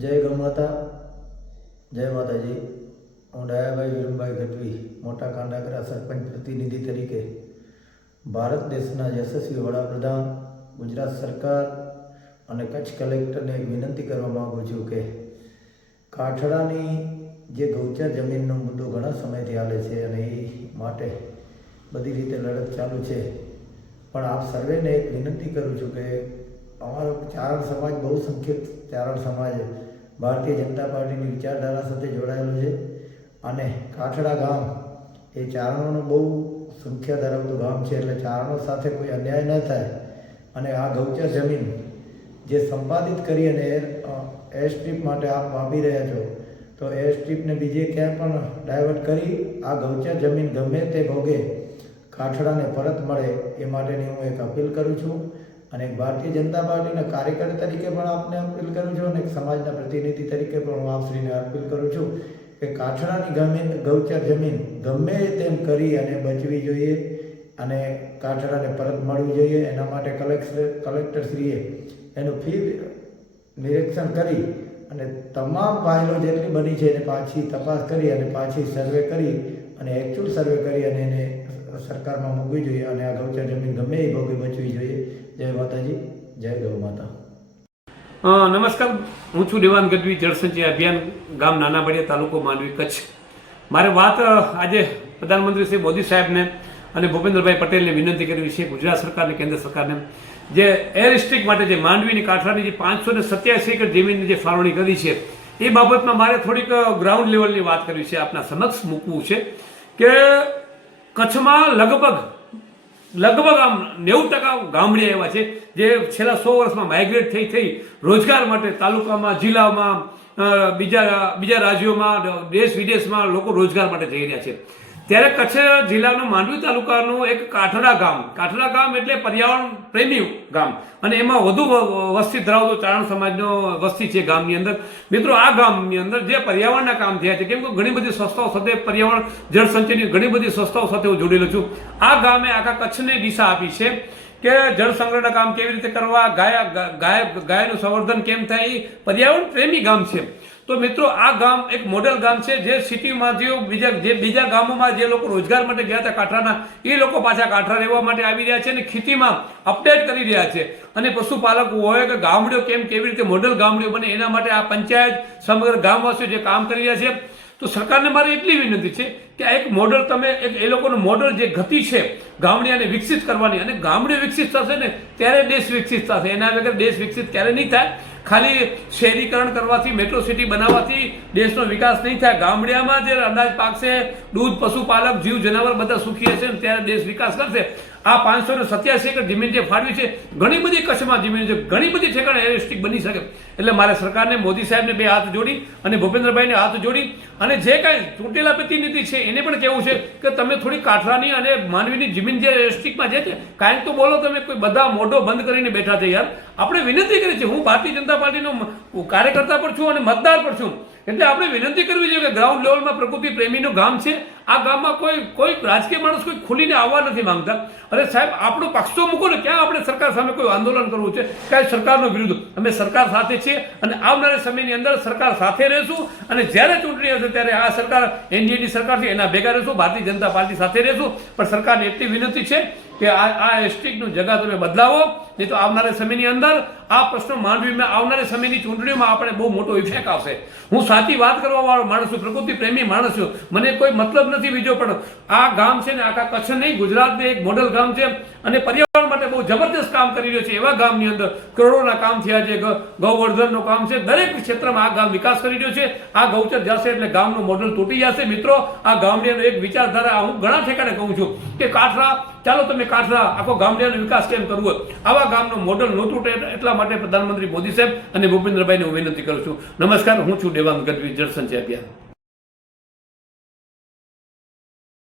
જય ગૌમાતા જય માતાજી. હું ડાયાભાઈ વિરમભાઈ ગઢવી, મોટા કાંડાકરા સરપંચ પ્રતિનિધિ તરીકે ભારત દેશના યશસ્વી વડાપ્રધાન, ગુજરાત સરકાર અને કચ્છ કલેક્ટરને એક વિનંતી કરવા માગું છું કે કાઠડાની જે ગૌચર જમીનનો મુદ્દો ઘણા સમયથી હાલે છે અને એ માટે બધી રીતે લડત ચાલુ છે. પણ આપ સર્વેને એક વિનંતી કરું છું કે અમારો ચારણ સમાજ બહુ સંખ્યક ચારણ સમાજ ભારતીય જનતા પાર્ટીની વિચારધારા સાથે જોડાયેલો છે. અને કાઠડા ગામ એ ચારણોનું બહુ સંખ્યા ધરાવતું ગામ છે. એટલે ચારણો સાથે કોઈ અન્યાય ન થાય. અને આ ગૌચર જમીન જે સંપાદિત કરી અને એર સ્ટ્રીપ માટે આપ વાપી રહ્યા છો, તો એર સ્ટ્રીપને બીજે ક્યાંય પણ ડાયવર્ટ કરી આ ગૌચર જમીન ગમે તે ભોગે કાઠડાને પરત મળે એ માટેની હું એક અપીલ કરું છું. અને એક ભારતીય જનતા પાર્ટીના કાર્યકર તરીકે પણ આપને અપીલ કરું છું અને એક સમાજના પ્રતિનિધિ તરીકે પણ હું આપશ્રીને અપીલ કરું છું કે કાઠડાની જમીન ગૌચર જમીન ગમે તેમ કરી અને બચવી જોઈએ અને કાઠડાને પરત મળવી જોઈએ. એના માટે કલેક્ટર કલેક્ટરશ્રીએ એનું ફી નિરીક્ષણ કરી અને તમામ ફાઇલો જેટલી બની છે એને પાછી તપાસ કરી અને પાછી સર્વે કરી અને એકચ્યુઅલ સર્વે કરી અને એને સરકારમાં મૂકવી જોઈએ અને આ ગૌચર જમીન ગમે એ ભોગે બચવી જોઈએ. જય માતાજી, જય ગૌ માતા. નમસ્કાર. હું છું દેવાન ગઢવી, જળસંચય અભિયાન ગામ નાના બડિયા તાલુકો માંડવી, કચ્છ. મારે વાત આજે પ્રધાનમંત્રી શ્રી મોદી સાહેબને અને ભૂપેન્દ્રભાઈ પટેલને વિનંતી કરવી છે ગુજરાત સરકારને કેન્દ્ર સરકારને. જે એર સ્ટ્રીક માટે જે માંડવીની કાંઠાની જે પાંચસો ને સત્યાસી એકર જમીનની જે ફાળવણી કરી છે, એ બાબતમાં મારે થોડીક ગ્રાઉન્ડ લેવલની વાત કરવી છે આપના સમક્ષ મૂકવું છે કે કચ્છમાં લગભગ લગભગ આમ નેવું ટકા ગામડિયા એવા છે, જે છેલ્લા સો વર્ષમાં માઇગ્રેટ થઈ થઈ રોજગાર માટે તાલુકામાં, જિલ્લામાં બીજા બીજા રાજ્યોમાં દેશ વિદેશમાં લોકો રોજગાર માટે જઈ રહ્યા છે. ત્યારે કચ્છ જિલ્લાનું માંડવી તાલુકાનું એક કાઠડા ગામ કાઠડા ગામ એટલે પર્યાવરણ પ્રેમી ગામ. અને એમાં વધુ વસ્તી ધરાવતો ચારણ સમાજનો વસ્તી છે ગામની અંદર. મિત્રો, આ ગામની અંદર જે પર્યાવરણના કામ થયા છે, કેમ કે ઘણી બધી સંસ્થાઓ સાથે પર્યાવરણ જળ સંચયની ઘણી બધી સંસ્થાઓ સાથે હું જોડેલો છું. આ ગામે આખા કચ્છને દિશા આપી છે કે જળ સંગ્રહના કામ કેવી રીતે કરવા, ગાય ગાય, ગાયનું સંવર્ધન કેમ થાય, એ પર્યાવરણ પ્રેમી ગામ છે. તો મિત્રો, આ ગામ એક મોડેલ ગામ છે જે સિટીમાં જે બીજા જે બીજા ગામોમાં જે લોકો રોજગાર માટે ગયા હતા કાંઠાના, એ લોકો પાછા કાંઠા રહેવા માટે આવી રહ્યા છે અને ખેતીમાં અપડેટ કરી રહ્યા છે. અને પશુપાલક હોય કે ગામડીઓ કેમ કેવી રીતે મોડેલ ગામડીઓ બને, એના માટે આ પંચાયત સમગ્ર ગામવાસીઓ જે કામ કરી રહ્યા છે. તો સરકારને મારે એટલી વિનંતી છે કે આ એક મોડલ તમે, એક એ લોકોનું મોડલ જે ગતિ છે ગામડિયાને વિકસિત કરવાની, અને ગામડી વિકસિત થશે ને ત્યારે દેશ વિકસિત થશે. એના વગર દેશ વિકસિત ક્યારે નહીં થાય. ખાલી શહેરીકરણ કરવાથી મેટ્રો સિટી બનાવવાથી દેશનો વિકાસ નહીં થાય. ગામડિયામાં જે અનાજ પાકશે, દૂધ, પશુપાલક, જીવ, જનાવર બધા સુખી હશે ત્યારે દેશ વિકાસ કરશે. આ પાંચસો ને સત્યાસી એકર જમીન જે ફાળવી છે, ઘણી બધી કચ્છમાં જમીન છે, ઘણી બધી ઠેકાણે એરિસ્ટિક બની શકે. એટલે મારે સરકારને, મોદી સાહેબને બે હાથ જોડી અને ભૂપેન્દ્રભાઈને હાથ જોડી અને જે કાંઈ ચૂંટેલા પ્રતિનિધિ છે, એને પણ કહેવું છે કે તમે થોડી કાઠરાની અને માનવીની જમીન જે એરિસ્ટિકમાં જે છે કાંઈક તો બોલો તમે, કોઈ બધા મોઢો બંધ કરીને બેઠા છે યાર. આપણે વિનંતી કરી છે, હું ભારતીય જનતા પાર્ટીનો કાર્યકર્તા પણ છું અને મતદાર પણ છું. એટલે આપણે વિનંતી કરવી જોઈએ કે ગ્રાઉન્ડ લેવલમાં પ્રકૃતિ પ્રેમીનું ગામ છે આ ગામમાં કોઈ કોઈ રાજકીય માણસ કોઈ ખુલીને આવવા નથી માંગતા. અરે સાહેબ, આપણો પક્ષ તો મૂકો ને, ક્યાં આપણે સરકાર સામે કોઈ આંદોલન કરવું છે? કાંઈ સરકારનો વિરુદ્ધ. અમે સરકાર સાથે છીએ અને આવનારા સમયની અંદર સરકાર સાથે રહેશું અને જ્યારે ચૂંટણી હશે ત્યારે આ સરકાર એનડીએની સરકાર છે, એના ભેગા રહેશું, ભારતીય જનતા પાર્ટી સાથે રહેશું. પણ સરકારને એટલી વિનંતી છે કે આ આ એસટીકનું જગા તમે બદલાવો, નહીં તો આવનારા સમયની અંદર આ પ્રશ્ન માંડવીમાં, આવનારા સમયની ચૂંટણીઓમાં આપણે બહુ મોટો ઇફેક્ટ આવશે. હું સાચી વાત કરવા વાળો માણસ છું, પ્રકૃતિ પ્રેમી માણસ છું. મને કોઈ મતલબ નથી, બીજો પણ આ ગામ છે ને, આખા કચ્છ નહીં, ગુજરાતને એક મોડલ ગામ છે અને પર્યાવરણ માટે બહુ જબરદસ્ત કામ કરી રહ્યો છે એવા ગામની અંદર. કરોડોના કામ થયા છે ગૌવર્ધનનું કામ છે, દરેક ક્ષેત્રમાં આ ગામ વિકાસ કરી રહ્યો છે. આ ગૌચર જશે એટલે ગામનું મોડલ તૂટી જશે. મિત્રો, આ ગામની એક વિચારધારા હું ઘણા ઠેકાણે કહું છું કે કાઠરા, ચાલો તમે કાઠરા આખો ગામડિયાનો વિકાસ કેમ કરવો? આવા ગામનો મોડલ ન તૂટે એટલા માટે પ્રધાનમંત્રી મોદી સાહેબ અને ભૂપેન્દ્રભાઈને હું વિનંતી કરું છું. નમસ્કાર, હું છું દેવાંગ ગઢવી, જળસંચય અભિયાન.